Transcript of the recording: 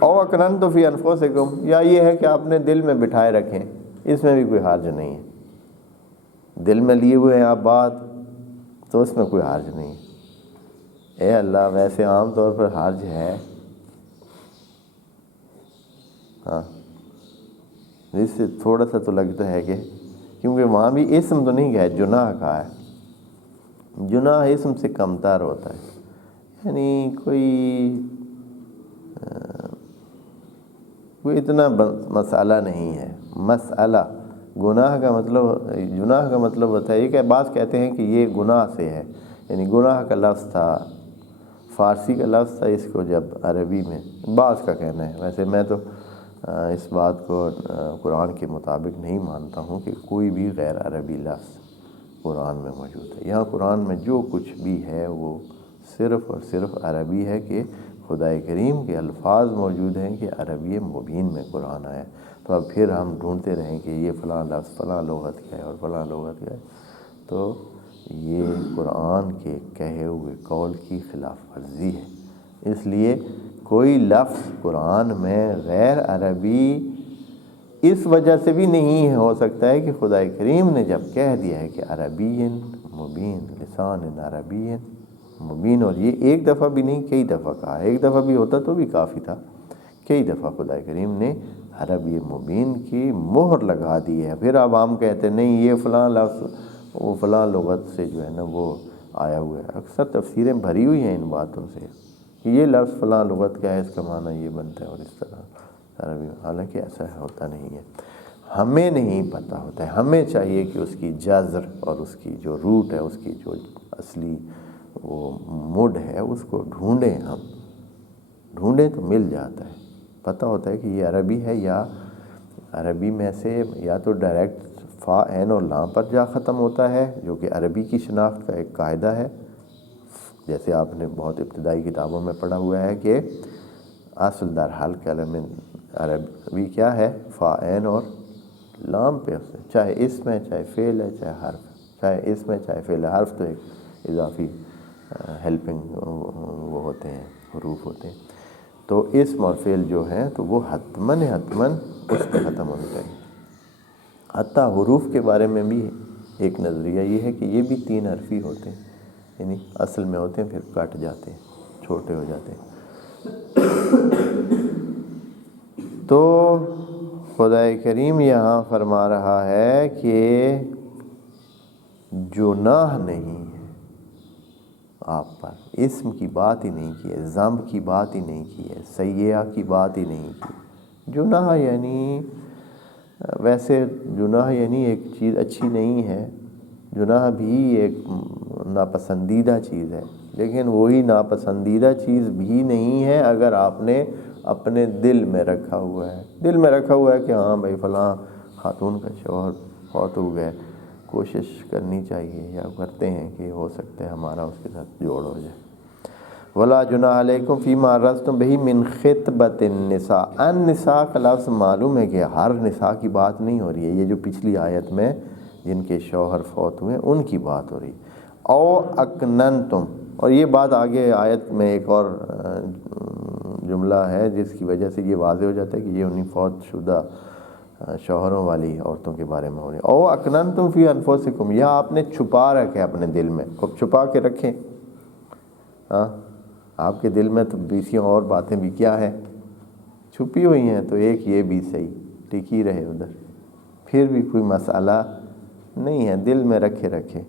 او اکننتم فی انفسکم، یا یہ ہے کہ آپ نے دل میں بٹھائے رکھیں، اس میں بھی کوئی حرج نہیں ہے، دل میں لیے ہوئے ہیں آپ بات تو اس میں کوئی حرج نہیں ہے۔ اے اللہ ویسے عام طور پر حرج ہے، ہاں اس سے تھوڑا سا تو لگتا ہے کہ کیونکہ وہاں بھی اسم تو نہیں کہا ہے، جناح کہا ہے، جناح اسم سے کم تر ہوتا ہے، یعنی کوئی اتنا مسئلہ نہیں ہے۔ مسئلہ گناہ کا مطلب، جناح کا مطلب ہوتا ہے، یہ کہ بعض کہتے ہیں کہ یہ گناہ سے ہے، یعنی گناہ کا لفظ تھا، فارسی کا لفظ تھا، اس کو جب عربی میں بعض کا کہنا ہے، ویسے میں تو اس بات کو قرآن کے مطابق نہیں مانتا ہوں کہ کوئی بھی غیر عربی لفظ قرآن میں موجود ہے۔ یہاں قرآن میں جو کچھ بھی ہے وہ صرف اور صرف عربی ہے، کہ خدا کریم کے الفاظ موجود ہیں کہ عربی مبین میں قرآن آیا، تو اب پھر ہم ڈھونڈتے رہیں کہ یہ فلاں لفظ فلاں لغت کیا ہے اور فلاں لغت کیا ہے، تو یہ قرآن کے کہے ہوئے قول کی خلاف ورزی ہے۔ اس لیے کوئی لفظ قرآن میں غیر عربی اس وجہ سے بھی نہیں ہو سکتا ہے کہ خدا کریم نے جب کہہ دیا ہے کہ عربی مبین، لسان عربی مبین، اور یہ ایک دفعہ بھی نہیں کئی دفعہ کہا ہے، ایک دفعہ بھی ہوتا تو بھی کافی تھا، کئی دفعہ خدا کریم نے عربی مبین کی مہر لگا دی ہے۔ پھر اب ہم کہتے نہیں یہ فلاں لفظ وہ فلاں لغت سے جو ہے نا وہ آیا ہوا ہے، اکثر تفسیریں بھری ہوئی ہیں ان باتوں سے کہ یہ لفظ فلاں لغت کا ہے، اس کا معنی یہ بنتا ہے اور اس طرح عربی، حالانکہ ایسا ہوتا نہیں ہے، ہمیں نہیں پتہ ہوتا ہے۔ ہمیں چاہیے کہ اس کی جذر اور اس کی جو روٹ ہے، اس کی جو اصلی وہ مڈ ہے، اس کو ڈھونڈیں، ہم ڈھونڈیں تو مل جاتا ہے، پتہ ہوتا ہے کہ یہ عربی ہے، یا عربی میں سے یا تو ڈائریکٹ فا عین اور لام پر جا ختم ہوتا ہے، جو کہ عربی کی شناخت کا ایک قاعدہ ہے، جیسے آپ نے بہت ابتدائی کتابوں میں پڑھا ہوا ہے کہ اصل در حال کلمہ عربی کیا ہے، فا عین اور لام پہ، چاہے اسم ہے چاہے فعل ہے چاہے حرف، چاہے اسم ہے چاہے فعل ہے، حرف تو ایک اضافی ہیلپنگ وہ ہوتے ہیں، حروف ہوتے ہیں، تو اسم اور فعل جو ہیں تو وہ حتماً اس پہ ختم ہونے چاہیے۔ حتیٰ حروف کے بارے میں بھی ایک نظریہ یہ ہے کہ یہ بھی 3 حرفی ہوتے ہیں، یعنی اصل میں ہوتے ہیں پھر کٹ جاتے ہیں، چھوٹے ہو جاتے ہیں۔ تو خدا کریم یہاں فرما رہا ہے کہ جناح نہیں ہے آپ پر، اسم کی بات ہی نہیں کی ہے، ذنب کی بات ہی نہیں کی ہے، سیئہ کی بات ہی نہیں کی۔ جناح یعنی ویسے جناح یعنی ایک چیز اچھی نہیں ہے، جناح بھی ایک ناپسندیدہ چیز ہے، لیکن وہی ناپسندیدہ چیز بھی نہیں ہے اگر آپ نے اپنے دل میں رکھا ہوا ہے، دل میں رکھا ہوا ہے کہ ہاں بھائی فلاں خاتون کا شوہر فوت ہو گئے، کوشش کرنی چاہیے یا کرتے ہیں کہ ہو سکتا ہے ہمارا اس کے ساتھ جوڑ ہو جائے۔ وَلَا جُنَاحَ عَلَيْكُمْ فِي مَا عَرَّضْتُمْ بِهِ مِنْ خِطْبَةِ النِّسَاءِ، النساء کا لفظ معلوم ہے کہ ہر نساء کی بات نہیں ہو رہی ہے، یہ جو پچھلی آیت میں جن کے شوہر فوت ہوئے ان کی بات ہو رہی ہے۔ او اکننتم، اور یہ بات آگے آیت میں ایک اور جملہ ہے جس کی وجہ سے یہ واضح ہو جاتا ہے کہ یہ انہیں فوت شدہ شوہروں والی عورتوں کے بارے میں ہو رہی ہے۔ او اکننتم فی انفسکم، یا آپ نے چھپا رکھے اپنے دل میں، خوب چھپا کے رکھیں، ہاں آپ کے دل میں تو 20 اور باتیں بھی کیا ہیں چھپی ہوئی ہیں، تو ایک یہ بھی صحیح ٹکی رہے ادھر، پھر بھی کوئی مسئلہ نہیں ہے، دل میں رکھے